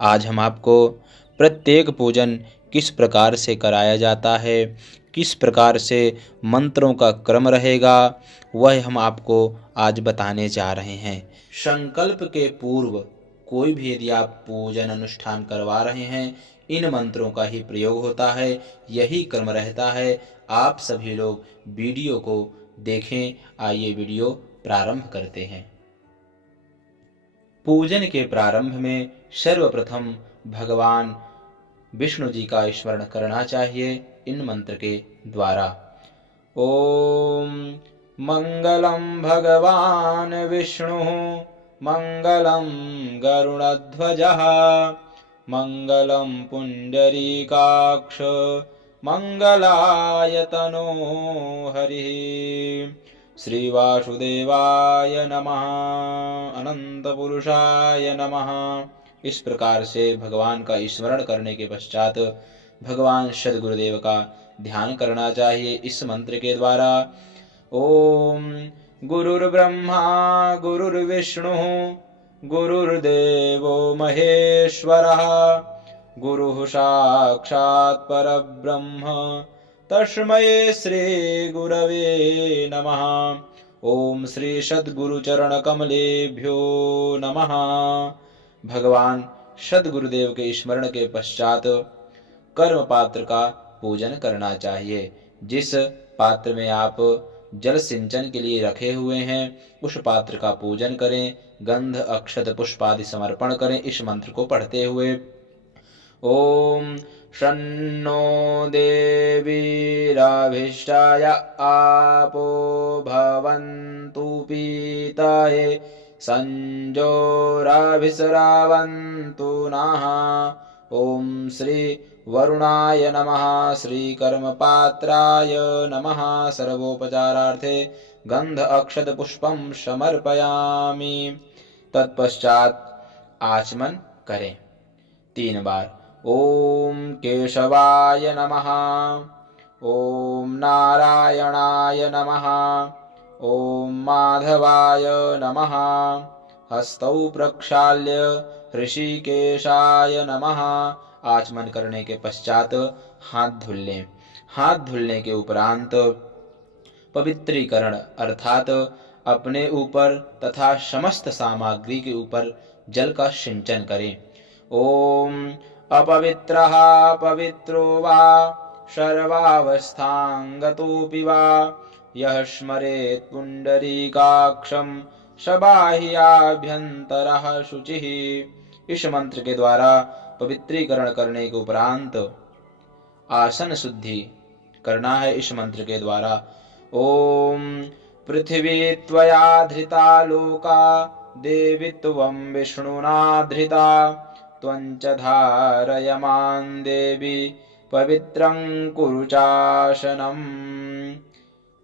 आज हम आपको प्रत्येक पूजन किस प्रकार से कराया जाता है, किस प्रकार से मंत्रों का क्रम रहेगा, वह हम आपको आज बताने जा रहे हैं। संकल्प के पूर्व कोई भी यदि आप पूजन अनुष्ठान करवा रहे हैं, इन मंत्रों का ही प्रयोग होता है, यही क्रम रहता है। आप सभी लोग वीडियो को देखें। आइए वीडियो प्रारंभ करते हैं। पूजन के प्रारंभ में सर्वप्रथम भगवान विष्णु जी का स्मरण करना चाहिए इन मंत्र के द्वारा। ओम मंगलम भगवान विष्णु मंगलम गरुड़ध्वजः मंगलम पुंडरीकाक्ष मंगलाय तनो हरिः। श्रीवासुदेवाय नमः, अनंत पुरुषाय नमः। इस प्रकार से भगवान का स्मरण करने के पश्चात भगवान सद्गुरुदेव का ध्यान करना चाहिए इस मंत्र के द्वारा। ओम गुरुर्ब्रह्मा गुरुर्विष्णु गुरुर्देवो महेश्वरः गुरुः साक्षात् परब्रह्म तस्मै श्री गुरवे नमः। ओम श्री सद्गुरु चरण कमलेभ्यो नमः। भगवान सद्गुरुदेव के स्मरण के पश्चात कर्म पात्र का पूजन करना चाहिए। जिस पात्र में आप जल सिंचन के लिए रखे हुए हैं, उस पात्र का पूजन करें, गंध अक्षत पुष्पादि समर्पण करें इस मंत्र को पढ़ते हुए। ओम शन्नो देवीराभिष्टाय आपो भवन्तु पीताये संजोराभिसरावन्तु नः। ओम श्री वरुणाय नमः, श्री कर्मपात्राय नमः। सर्वोपचारार्थे गंध अक्षत पुष्पम समर्पयामि। तत्पश्चात आचमन करें 3 बार। ओम केशवाय नमः, ओम नारायणाय नमः, ओम माधवाय नमः। हस्तौ प्रक्षाल्य ऋषिकेशाय नमः। आचमन करने के पश्चात हाथ धुल लें। हाथ धुलने के उपरांत पवित्रीकरण अर्थात अपने ऊपर तथा समस्त सामग्री के ऊपर जल का सिंचन करें। ओम अपवित्रः पवित्रो वा सर्वावस्थांगतोऽपि वा यः स्मरेत् पुंडरीकाक्षं स बाह्याभ्यन्तरः शुचिः। इस मंत्र के द्वारा पवित्रीकरण करने के उपरांत आसन शुद्धि करना है इस मंत्र के द्वारा। ओम पृथिवी त्वया धृता लोका देवी त्वं विष्णुना धृता त्वञ्च धारयमान् देवी पवित्रं कुरु चासनम्।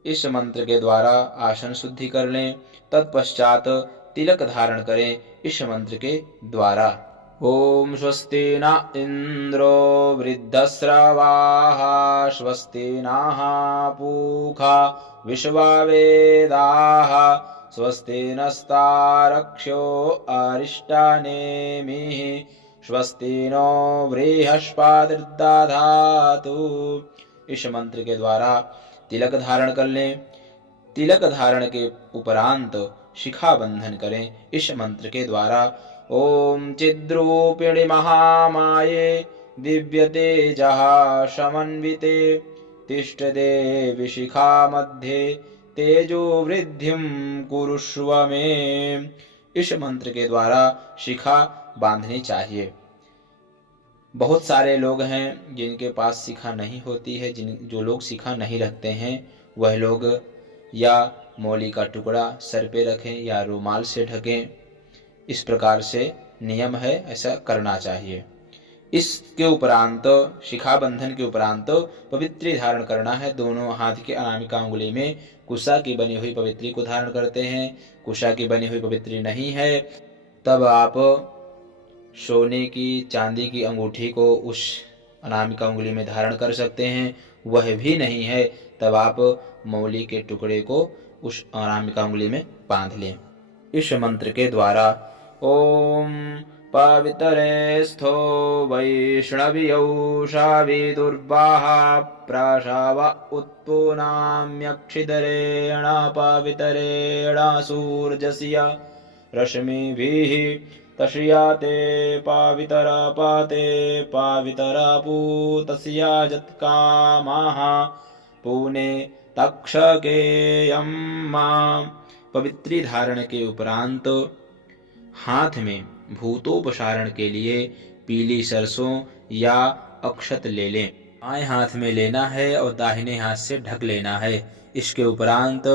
इस मंत्र के द्वारा आसन शुद्धि कर लें। तत्पश्चात तिलक धारण करें इस मंत्र के द्वारा। ओम स्वस्ति न इंद्रो वृद्धस्रवाः स्वस्ति नः पूषा विश्ववेदाः स्वस्ति नस्तारक्ष्यो अरिष्टानेमिः स्वस्ति नो बृहस्पतिर्दधातु। इस मंत्र के द्वारा तिलक धारण कर लें। तिलक धारण के उपरांत शिखा बंधन करें इस मंत्र के द्वारा। ओम चिद्रूपिणी महामाये दिव्य तेजः समन्विते तिष्ठ देवी शिखा मध्ये तेजो वृद्धिं कुरुष्व मे। इस मंत्र के द्वारा शिखा बांधनी चाहिए। बहुत सारे लोग हैं जिनके पास शिखा नहीं होती है। जो लोग शिखा नहीं रखते हैं वह लोग या मौली का टुकड़ा सर पे रखें या रुमाल से ढकें। इस प्रकार से नियम है, ऐसा करना चाहिए। इसके उपरांत शिखा बंधन के उपरांत पवित्री धारण करना है। दोनों हाथ के अनामिका अंगुली में कुशा की बनी हुई पवित्री को धारण करते हैं। कुशा की बनी हुई पवित्री नहीं है तब आप सोने की चांदी की अंगूठी को उस अनामिका अंगुली में धारण कर सकते हैं। वह भी नहीं है तब आप मौली के टुकड़े को उस अनामिका अंगुली में बांध लें। इस मंत्र के द्वारा ओम पवितरे स्थो वैष्णव्यौ शाविदुर्वाः प्रसव उत्पुनाम्यक्षिदरेण पवितरेण सूर्यस्य रश्मिभिः तस्याते पावितरपते पावितरपूतस्य यत्कामाः पुने तक्षकेयं मां। पवित्री धारण के उपरांत हाथ में भूतोपसारण के लिए पीली सरसों या अक्षत ले लें। बाएं हाथ में लेना है और दाहिने हाथ से ढक लेना है। इसके उपरांत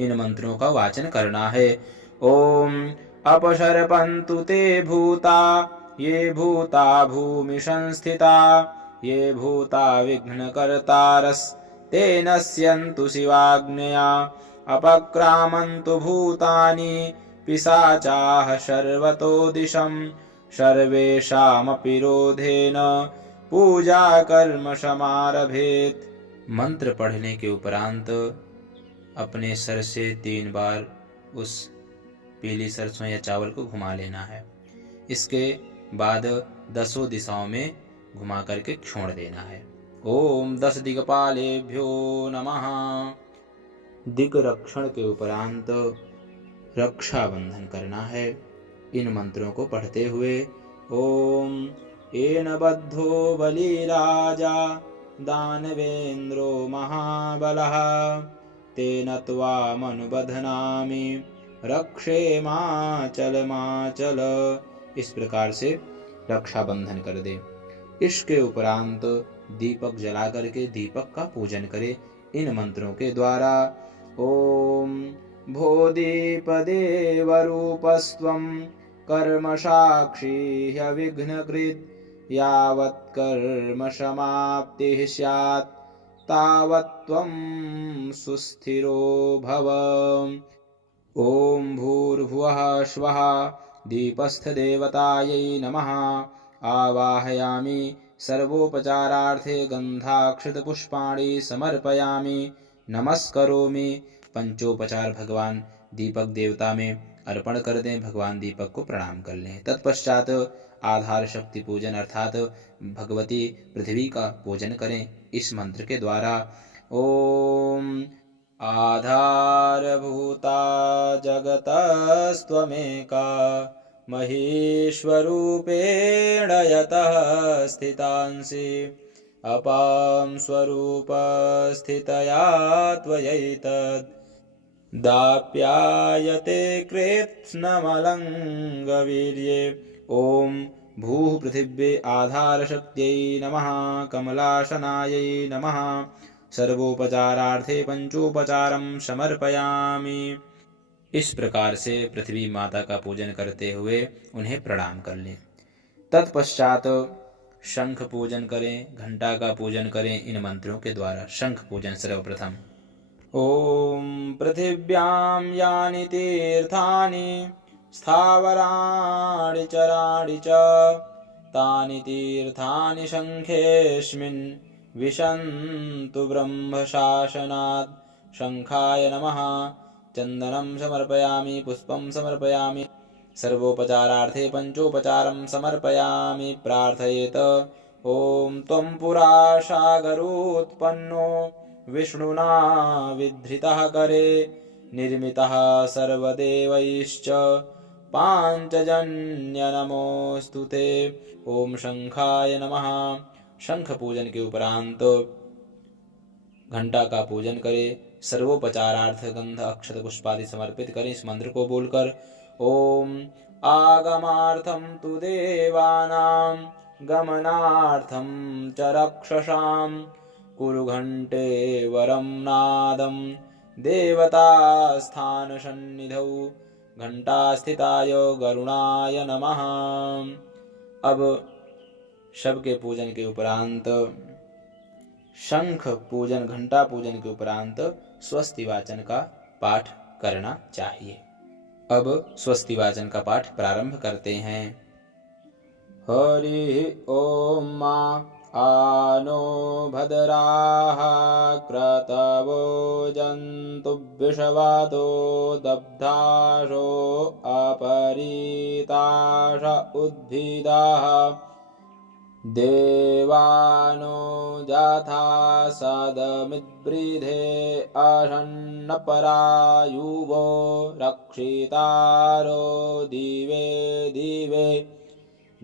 इन मंत्रों का वाचन करना है। ओम अपसर्पन्तु ते भूता ये भूता भूमि संस्थिता ये भूता विघ्नकर्तारस्ते नश्यन्तु शिवाज्ञया अपक्रामन्तु भूतानि पिशाचाः सर्वतो दिशं सर्वेषामपि रोधेन पूजा कर्म समारभेत। मंत्र पढ़ने के उपरांत अपने सर से 3 बार उस पीली सरसों या चावल को घुमा लेना है। इसके बाद 10 दिशाओं में घुमा करके छोड़ देना है। ओम 10 दिक्पालेभ्यो नमः। दिक् रक्षण के उपरांत रक्षा बंधन करना है। इन मंत्रों को पढ़ते हुए ओम येन बद्धो बलिराजा दानवेन्द्रो महाबलः तेन त्वामनुबध्नामि रक्षेमाचलमाचल। इस प्रकार से रक्षा बंधन कर दे। इसके उपरांत दीपक जला करके दीपक का पूजन करे इन मंत्रों के द्वारा। ओम भोदीपदेवरूपस्त्वं कर्म साक्षी ह्यविघ्नकृत् यावत् कर्म समाप्तिः स्यात् तावत् त्वं सुस्थिरो भव। ओम भूर्भुवः स्वः दीपस्थदेवतायै नमः। आवाहयामि सर्वोपचारार्थे गन्धाक्षतपुष्पाणि समर्पयामि नमस्करोमि। पंचोपचार भगवान दीपक देवता में अर्पण कर दें। भगवान दीपक को प्रणाम कर लें। तत्पश्चात आधार शक्ति पूजन अर्थात भगवती पृथ्वी का पूजन करें इस मंत्र के द्वारा। ओम आधारभूता जगतस्त्वमेका महेश्वरूपेण यतः स्थितांसि अपां स्वरूपस्थितया त्वयैतद् दाप्यायते कृत्स्नमलङ्गवीर्ये। ओम भूः पृथिव्ये आधारशक्त्यै नमः। कमलासनायै नमः। सर्वोपचारार्थे पंचोपचारं समर्पयामि। इस प्रकार से पृथ्वी माता का पूजन करते हुए उन्हें प्रणाम कर लें। तत्पश्चात शंख पूजन करें, घंटा का पूजन करें इन मंत्रों के द्वारा। शंख पूजन सर्वप्रथम। ओम पृथिव्यां यानि तीर्थानि स्थावराणि चराणि च तानि तीर्थानि शंखेऽस्मिन् विशन्तु ब्रह्मशासनात्। शंखाय नमः। चंदनं समर्पयामि पुष्पं समर्पयामि। सर्वोपचारार्थे पंचोपचारं समर्पयामि। प्रार्थयेत ओम त्वं पुरा सागरोत्पन्नो विष्णुना विधृतः करे निर्मितः सर्वदेवैश्च पांचजन्य नमोऽस्तु ते। ओम शंखाय नमः। शंख पूजन के उपरांत घंटा का पूजन करें। सर्वोपचारार्थ गंध अक्षत पुष्पादि समर्पित करें इस मंत्र को बोलकर। ओम आगमार्थं तु देवानां गमनार्थं च रक्षसां कुरु घंटे वरं नादं देवतास्थान सन्निधौ घंटास्थिताय गरुणाय नमः। अब शव के पूजन के उपरांत शंख पूजन घंटा पूजन के उपरांत स्वस्ति वाचन का पाठ करना चाहिए। अब स्वस्ति वाचन का पाठ प्रारंभ करते हैं। हरि ओम मा आनो भद्राः क्रतवो जन्तु विषवातो दब्धाशो अपरीताश उद्भिदाः देवानो जाथा सदमिद्वृधे अशन्नपरायुवो रक्षितारो दिवे दिवे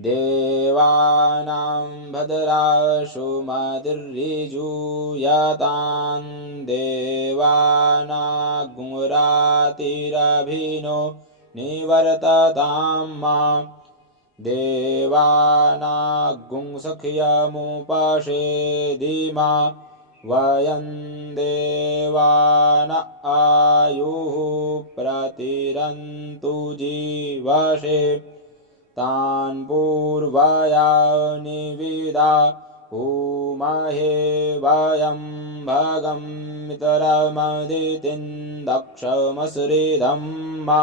देवानां भद्राशुमतिर्ऋजूयतां देवानागुंरातिरभिनो निवर्ततां मा देवानागुंसख्यमुपषेदिमा वयं देवान आयुः प्रतिरन्तु जीवसे तान् पूर्वया निविदा भूमहे वयं भगं मितरमदितिं दक्षमसृधं मा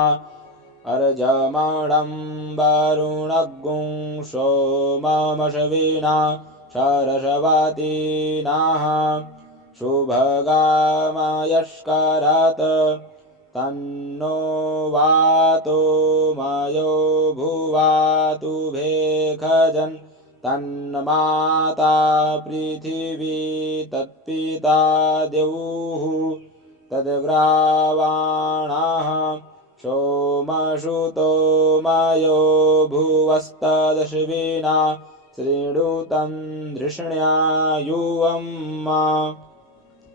अर्जमणं वरुणगुं सोममश्विना सरस्वतीनाः शुभगामयस्करत् तन्नो वातो मयो भुवातु भेखजन् तन्माता पृथिवी तत्पिता द्यौः तद्ग्रावाणाः सोमसुतो मयो भुवस्तदश्विना शृणुतं धृष्ण्या युवं मा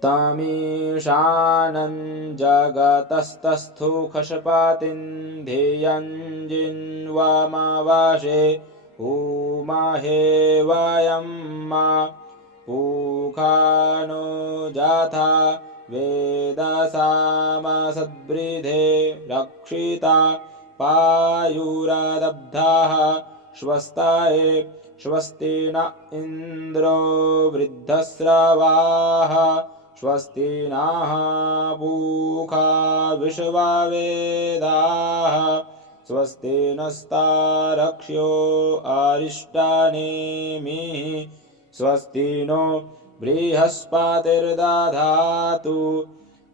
तमीशानं जगतस्तस्थो खशपातिं ध्येयं जिन्वामवशे उमहे वयं मा पूखानो जाथा वेदसामसद्वृधे रक्षिता पायुरदब्धाः स्वस्ताये स्वस्ति न इन्द्रो वृद्धस्रवाः स्वस्ति नः पूषा विश्ववेदाः स्वस्ति नस्तारक्ष्यो अरिष्टनेमिः स्वस्ति नो बृहस्पतिर्दधातु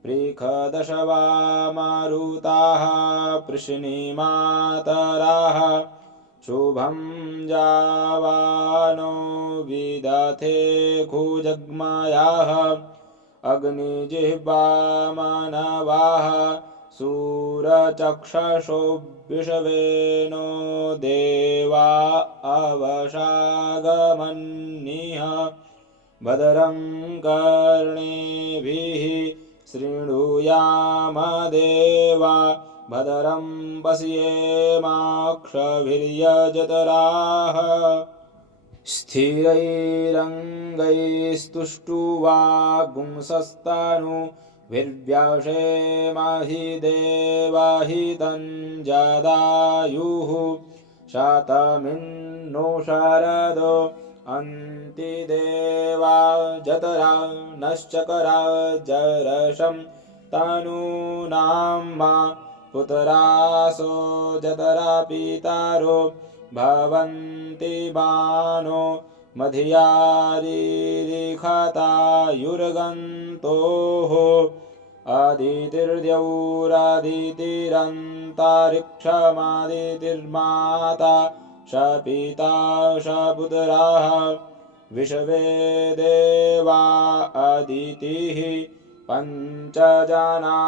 पृखदशवामरुताः पृश्निमातराः शुभं जावानो विदथे खुजग्मयाः अग्निजिह्वामनवाः सूरचक्षुषो विषवेनो देवा अवशागमन्निः भद्रं कर्णेभिः शृणुयाम देवा भद्रं पश्येमाक्षभिर्यजतराः स्थिरैरङ्गैस्तुष्टुवागुंसस्तनूभिर्व्यसेमहि देवहितं जदायुः शतमिन्नो शरदो अन्तिदेवा जतरा नश्चकरा जरशं तनूनां मा पुत्रासो जतरा पितारो भवन्ति बानो मध्यारीरिखतायुर्गन्तोः अदितिर्द्यौरादितिरन्तरिक्षमादितिर्माता शपिता शपुत्राः विश्वे देवा अदितिः पञ्चजना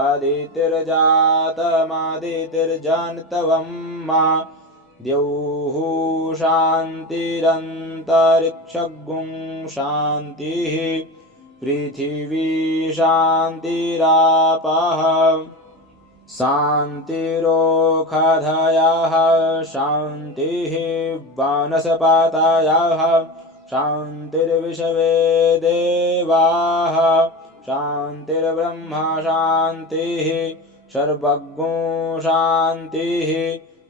अदितिर्जातमदितिर्जनितवं मा द्यौः शान्तिरन्तरिक्षगुं शान्तिः पृथिवी शान्तिरापः शान्तिरोषधयः शान्तिः वनस्पतयः शान्तिर्विश्वे देवाः शान्तिर्ब्रह्म शान्तिः सर्वज्ञो शान्तिः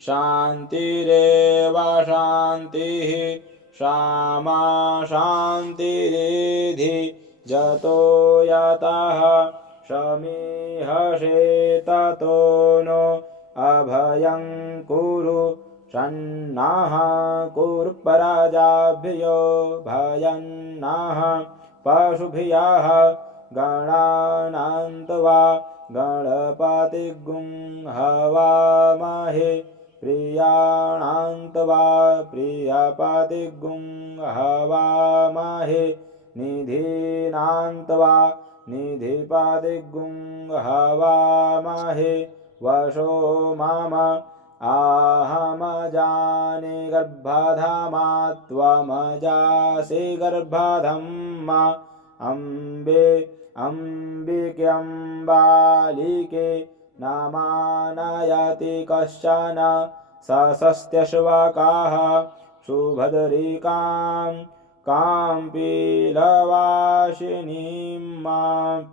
शान्तिरेव शान्तिः क्षमा शान्तिरेधि जतो यतः समीहसे ततो नो अभयं कुरु सन्नः कुरु प्रजाभ्यो भयं नः पशुभ्यः गणानान्त्वा गणपतिगुं हवामहे प्रियाणान्त्वा प्रियपतिगुं हवामहे निधीनान्त्वा निधिपतिगुं हवामहे वशो मम आहमजाने गर्भधामा त्वमजासि गर्भधम्मा अम्बे अम्बिक्यम्बालिके नमानयति कश्चन सस्त्यश्वकाः सुभद्रिकां काम्पीलवासिनीं माम्।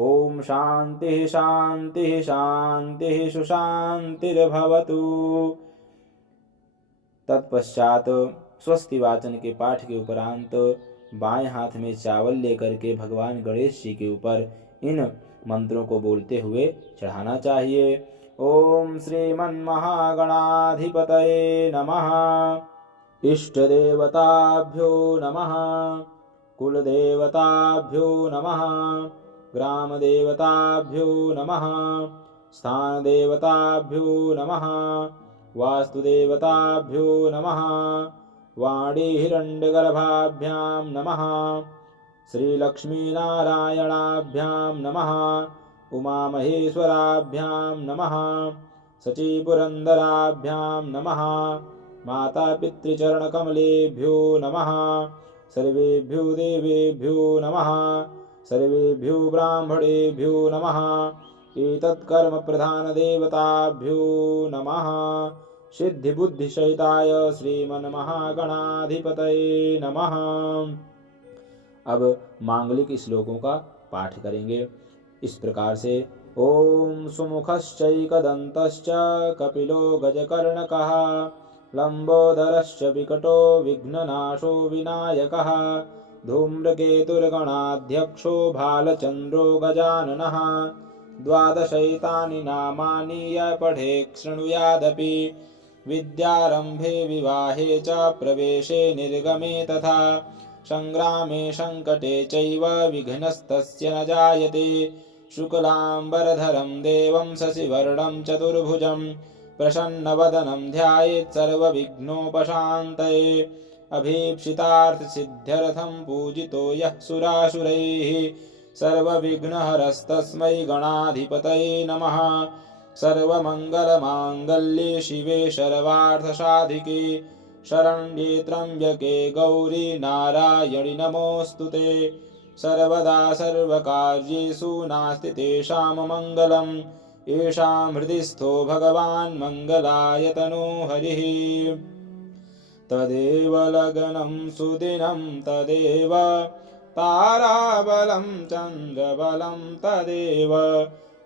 ॐ शान्तिः शान्तिः शान्तिः सुशान्तिर्भवतु। तत्पश्चात स्वस्ति वाचन के पाठ के उपरांत बाएं हाथ में चावल लेकर के भगवान गणेश जी के ऊपर इन मंत्रों को बोलते हुए चढ़ाना चाहिए। ओम श्रीमन्महागणाधिपतये नमः। इष्टदेवताभ्यो नमः। कुलदेवताभ्यो नमः। ग्रामदेवताभ्यो नमः। स्थानदेवताभ्यो नमः। वास्तुदेवताभ्यो नमः। वाणीहिरण्यगर्भाभ्यां नमः। श्रीलक्ष्मीनारायणाभ्यां नमः। उमामहेश्वराभ्यां नमः। सचीपुरन्दराभ्यां नमः। मातापितृचरणकमलेभ्यो नमः। सर्वेभ्यो देवेभ्यो नमः। सर्वेभ्यो ब्राह्मणेभ्यो नमः। एतत्कर्मप्रधानदेवताभ्यो नमः। सिद्धिबुद्धिसहिताय श्रीमन्महागणाधिपतये नमः। अब मांगलिक श्लोकों का पाठ करेंगे इस प्रकार से। ओम सुमुखश्चैकदन्तश्च कपिलो गजकर्णकः लंबोदरश्च विकटो विघ्ननाशो विनायकः धूम्रकेतुर्गणाध्यक्षो भालचन्द्रो गजाननः। द्वादशैतानि नामानि य पठेत् शृणुयादपि विद्यारम्भे विवाहे च प्रवेशे निर्गमे तथा संग्रामे संकटे चैव विघ्नस्तस्य न जायते। शुक्लाम्बरधरं देवं शशिवर्णं चतुर्भुजं प्रसन्नवदनं ध्यायेत् सर्वविघ्नोपशान्तये। अभीप्सितार्थसिद्ध्यर्थं पूजितो यः सुरासुरैः सर्वविघ्नहरस्तस्मै गणाधिपतये नमः। सर्वमङ्गलमाङ्गल्ये शिवे सर्वार्थसाधिके शरण्ये त्र्यम्बके गौरी नारायणि नमोऽस्तुते। सर्वदा सर्वकार्येषु नास्ति तेषां मङ्गलम् येषां हृदि स्थो भगवान् मङ्गलायतनो हरिः। तदेव लग्नं सुदिनं तदेव ताराबलं चन्द्रबलं तदेव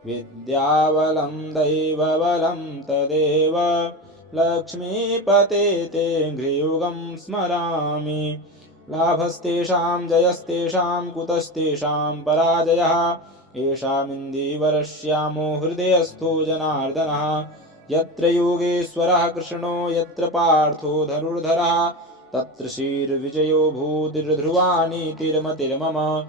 विद्याबलं दैवबलं तदेव लक्ष्मीपते ते घ्रियुगं स्मरामि। लाभस्तेषां जयस्तेषां कुतस्तेषां पराजयः येषामिन्दीवरश्यामो हृदयस्थो जनार्दनः। यत्र योगेश्वरः कृष्णो यत्र पार्थो धनुर्धरः तत्र श्रीर्विजयो भूतिर्ध्रुवानीतिर्मतिर्मम।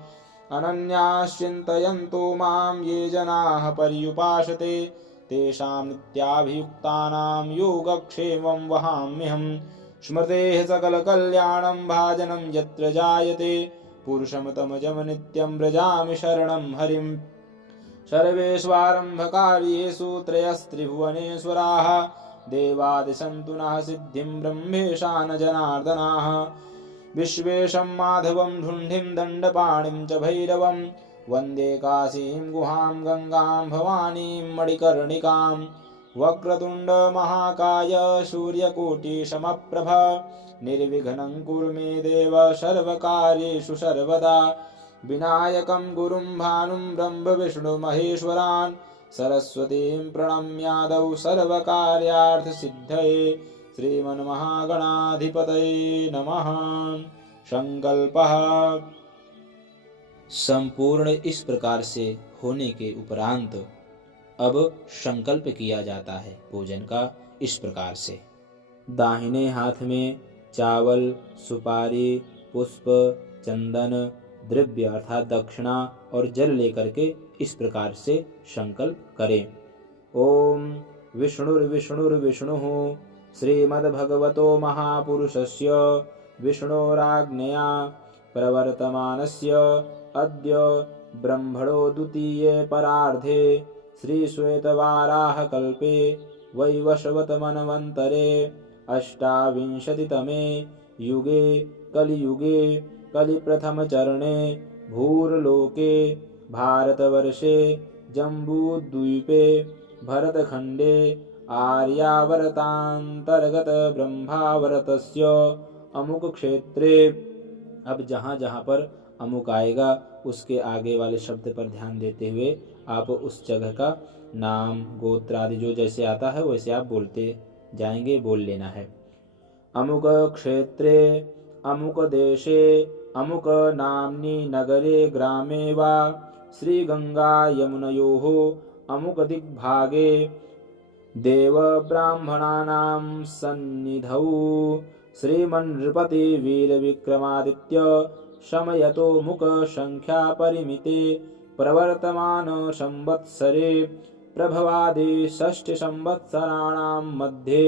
अनन्याश्चिन्तयन्तो मां ये जनाः पर्युपासते तेषां नित्याभियुक्तानां योगक्षेमं वहाम्यहम्। स्मृतेः सकलकल्याणं भाजनं यत्र जायते पुरुषमतमजं नित्यं व्रजामि शरणं हरिम्। सर्वेष्वारम्भकार्येषु त्रयस्त्रिभुवनेश्वराः देवादिसन्तु नः सिद्धिं ब्रह्मेशान जनार्दनाः। विश्वेशं माधवं ढुण्ढिं दण्डपाणिं च भैरवं वन्दे काशीं गुहां गंगां भवानीं मणिकर्णिकां। वक्रतुण्ड महाकाय सूर्यकोटिसमप्रभ निर्विघ्नं कुरु मे देव सर्वकार्येषु सर्वदा। विनायकं गुरुं भानुं ब्रह्म विष्णु महेश्वरान् सरस्वतीं प्रणम्यादौ सर्वकार्यार्थसिद्धये श्रीमन्महागणाधिपतये नमः। संकल्पः। संपूर्ण इस प्रकार से होने के उपरांत अब संकल्प किया जाता है पूजन का इस प्रकार से। दाहिने हाथ में चावल, सुपारी, पुष्प, चंदन, द्रव्य अर्थात दक्षिणा और जल लेकर के इस प्रकार से संकल्प करें। ओम विष्णुर्विष्णुर्विष्णुः श्रीमद्भगवतो महापुरुषस्य विष्णोराज्ञया प्रवर्तमानस्य अद्य ब्रह्मणो द्वितीये परार्धे श्रीश्वेतवाराहकल्पे वैवस्वतमन्वन्तरे अष्टाविंशतितमे युगे कलियुगे कलिप्रथमचरणे भूर्लोके भारतवर्षे जम्बूद्वीपे भरतखण्डे आर्यावर्तान्तर्गत ब्रह्मावर्तस्य अमुक क्षेत्रे। अब जहाँ जहाँ पर अमुक आएगा उसके आगे वाले शब्द पर ध्यान देते हुए आप उस जगह का नाम गोत्र आदि जो जैसे आता है वैसे आप बोलते जाएंगे, बोल लेना है। अमुक क्षेत्रे अमुक देशे अमुक नाम्नि नगरे ग्रामे वा श्रीगंगा यमुनयोः अमुक दिग्भागे देव ब्राह्मणानां सन्निधौ श्रीमन्नृपति वीरविक्रमादित्य शमयतो मुक संख्या परिमिते प्रवर्तमान संवत्सरे प्रभवादि षष्ठि संवत्सराणां मध्ये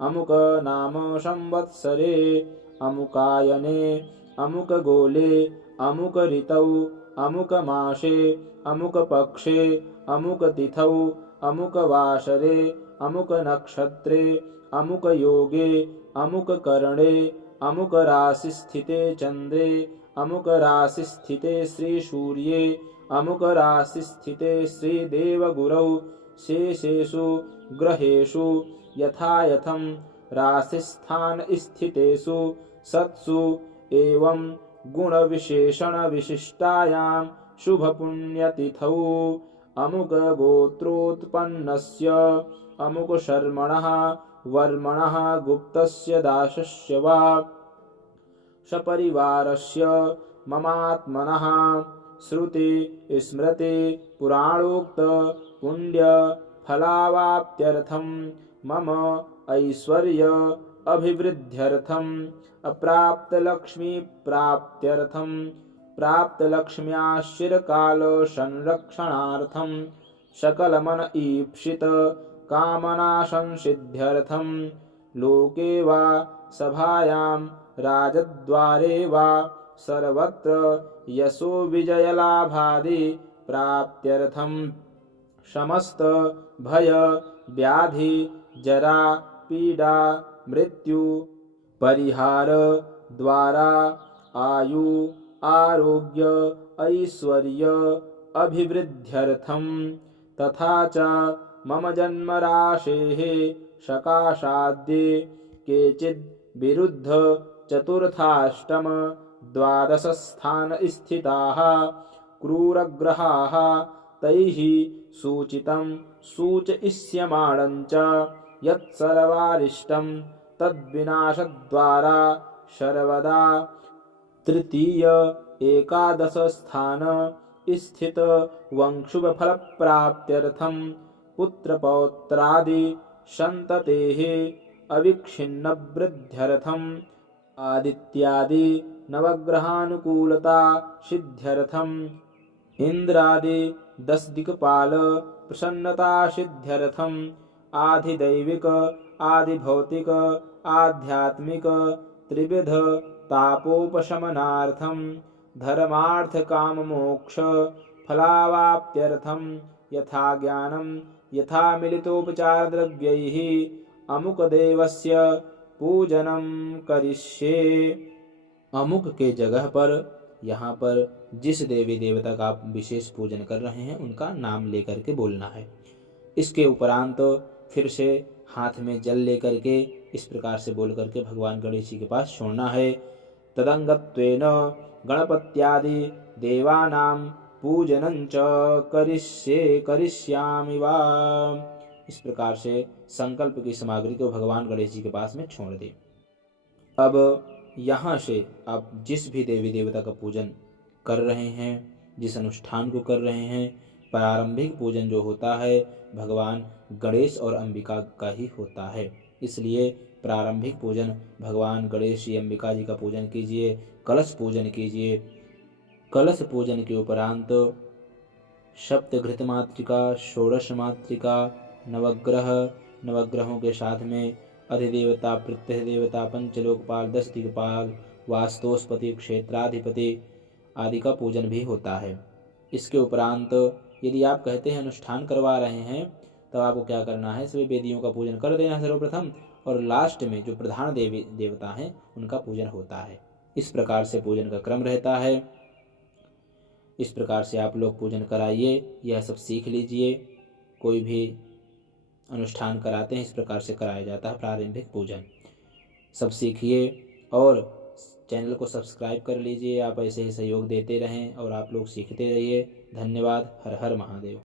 अमुक नाम संवत्सरे अमुकायने अमुक गोले अमुक ऋतौ अमुक मासे अमुक पक्षे अमुक तिथौ अमुक वासरे अमुक नक्षत्रे अमुक योगे अमुक करणे अमुक राशि स्थिते चंद्रे अमुक राशि स्थिते श्री सूर्ये अमुक राशि स्थिते श्री देवगुरौ शेषेषु ग्रहेषु यथायथं राशिस्थान स्थितेषु सत्सु एवं गुण विशेषण विशिष्टायां शुभ पुण्यतिथौ अमुक गोत्रोत्पन्नस्य अमुक शर्मणः वर्मणः गुप्तस्य दासस्य वा सपरिवारस्य ममात्मनः श्रुति स्मृति पुराणोक्त पुण्य फलावाप्त्यर्थं मम ऐश्वर्य अभिवृद्ध्यर्थं अप्राप्त लक्ष्मी प्राप्त्यर्थं प्राप्त लक्ष्म्याश्चिरकाल संरक्षणार्थं सकलमन ईप्सित कामना संसिद्ध्यर्थं लोके वा सभायां राजद्वारे वा सर्वत्र यशो विजयलाभादि प्राप्त्यर्थं समस्त भय व्याधि जरा पीड़ा मृत्यु परिहार द्वारा आयु आरोग्य ऐश्वर्य अभिवृद्ध्यर्थं तथा च मम जन्म राशेः सकाशाद्ये केचिद् विरुद्ध चतुर्थाष्टम द्वादश स्थान स्थिताः क्रूरग्रहाः तैः सूचितं सूचयिष्यमाणं च यत्सर्वारिष्टं तद्विनाशद्वारा सर्वदा तृतीय एकादश स्थान स्थित वंशुभ फल प्राप्त्यर्थं पुत्रपौत्रादि संततेः अविच्छिन्न वृद्ध्यर्थं आदित्यादि नवग्रहानुकूलता सिद्ध्यर्थं इंद्रादि 10 दिक्पाल प्रसन्नता सिद्ध्यर्थं आधिदैविक आधिभौतिक आध्यात्मिक त्रिविध तापोपशमनार्थं धर्मार्थ काम मोक्ष फलावाप्त्यर्थं यथा ज्ञानं यथा मिलितोपचार द्रव्यैः अमुक देवस्य पूजनं करिष्ये। अमुक के जगह पर यहाँ पर जिस देवी देवता का आप विशेष पूजन कर रहे हैं उनका नाम लेकर के बोलना है। इसके उपरांत फिर से हाथ में जल लेकर के इस प्रकार से बोल करके भगवान गणेश जी के पास छोड़ना है। तदंगत्वेन गणपत्यादि देवानां पूजनं च करिष्यामि वा। इस प्रकार से संकल्प की सामग्री को भगवान गणेश जी के पास में छोड़ दे। अब यहाँ से आप जिस भी देवी देवता का पूजन कर रहे हैं, जिस अनुष्ठान को कर रहे हैं, प्रारंभिक पूजन जो होता है भगवान गणेश और अंबिका का ही होता है। इसलिए प्रारंभिक पूजन भगवान गणेश जी अंबिका जी का पूजन कीजिए, कलश पूजन कीजिए। कलश पूजन के उपरांत सप्तघृत मातृका, षोडश मातृका, नवग्रहों के साथ में अधिदेवता, प्रत्यधिदेवता, पंचलोकपाल, 10 दिक्पाल, वास्तुस्पति, क्षेत्राधिपति आदि का पूजन भी होता है। इसके उपरांत यदि आप कहते हैं अनुष्ठान करवा रहे हैं, तब आपको क्या करना है, सभी वेदियों का पूजन कर देना सर्वप्रथम, और लास्ट में जो प्रधान देवी देवता हैं उनका पूजन होता है। इस प्रकार से पूजन का क्रम रहता है। इस प्रकार से आप लोग पूजन कराइए, यह सब सीख लीजिए। कोई भी अनुष्ठान कराते हैं इस प्रकार से कराया जाता है प्रारंभिक पूजन। सब सीखिए और चैनल को सब्सक्राइब कर लीजिए। आप ऐसे ही सहयोग देते रहें और आप लोग सीखते रहिए। धन्यवाद। हर हर महादेव।